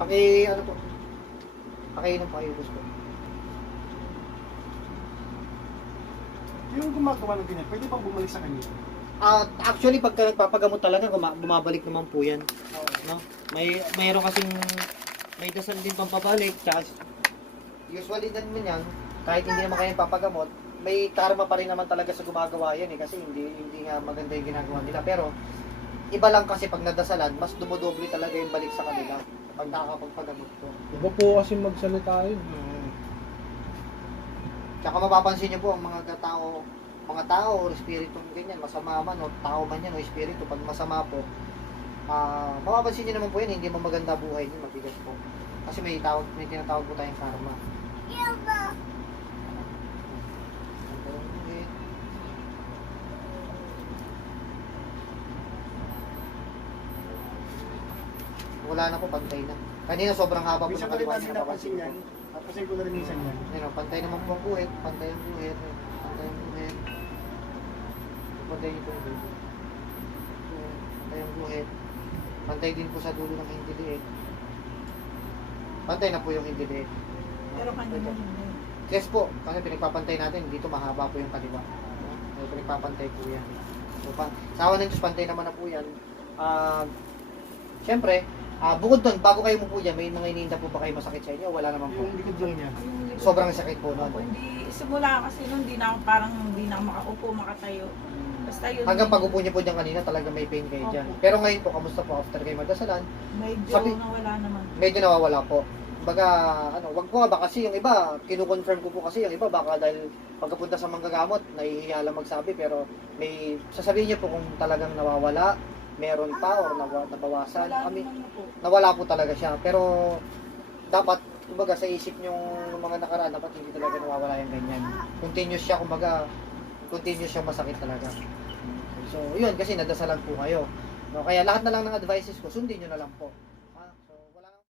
Ano po, pakiinom pa kayo gusto. Yung gumagawa ng ganyan, pwede bang bumalik sa kanya? Actually, pagka nagpapagamot talaga, bumabalik naman po yan. No? Mayroon kasing, may dasal din pampabalik, tsaka usually din naman yan, kahit hindi naman kayo papagamot, may karma pa rin naman talaga sa gumagawa yan kasi hindi nga maganda yung ginagawa nila. Pero, iba lang kasi pag nadasalan, mas dumodoble talaga yung balik sa kanila pag nakakapagpagamot ko. Iba po kasi magsalita yun. Tsaka mapapansin niyo po ang mga tao o espiritu ganyan, masama man o tao man yan o espiritu, pag masama po, mapapansin niyo naman po yan, hindi mo maganda buhay niyo, mabigat po. Kasi may tinatawag po tayong karma. Wala na po, pantay na. Kanina sobrang haba po Minsan ng ko rin kaliwa namin niya, napansin yan. Napansin ko na rin minsan yan. Ayun, pantay naman po ang guhit, pantay ang guhit, pantay ang guhit. Pantay niyo po yung guhit. Pantay ang guhit. Pantay din po sa dulo ng hindi liit. Pantay na po yung hindi liit. Pero kanina hindi. Yes po, kasi pinagpapantay natin, dito mahaba po yung kaliwa. Pinagpapantay po yan. So, sa awa ng Diyos, pantay naman na po yan. Siyempre, bukod doon, bago kayo mo po dyan, may mga iniinda po ba kayo masakit sa inyo? Wala naman po. Yung likod lang niya. Sobrang sakit po nun. Hindi, simula kasi nun, hindi na ako hindi na ako makaupo, makatayo. Basta yun. Hanggang pag-upo niyo po dyan kanina, talaga may pain kayo dyan. Opo. Pero ngayon po, kamusta po after kayo magdasalan? Medyo nawala naman. Medyo nawawala po. Baga, wag po nga ba kasi yung iba, kinu-confirm ko po kasi yung iba, baka dahil pagkapunta sa manggagamot, nahihiya lang magsabi, pero may, sasabihin niyo po kung talagang nawawala, meron pa, or nabawasan. Wala Kami, naman po. nawala po talaga siya. Pero, dapat, kumbaga, sa isip yung mga nakaraan, dapat hindi talaga nawawala yung ganyan. Continuous siya, kumbaga, continuous siya masakit talaga. So, yun, kasi nadasalan po kayo. No, kaya lahat na lang ng advices ko, sundin nyo na lang po.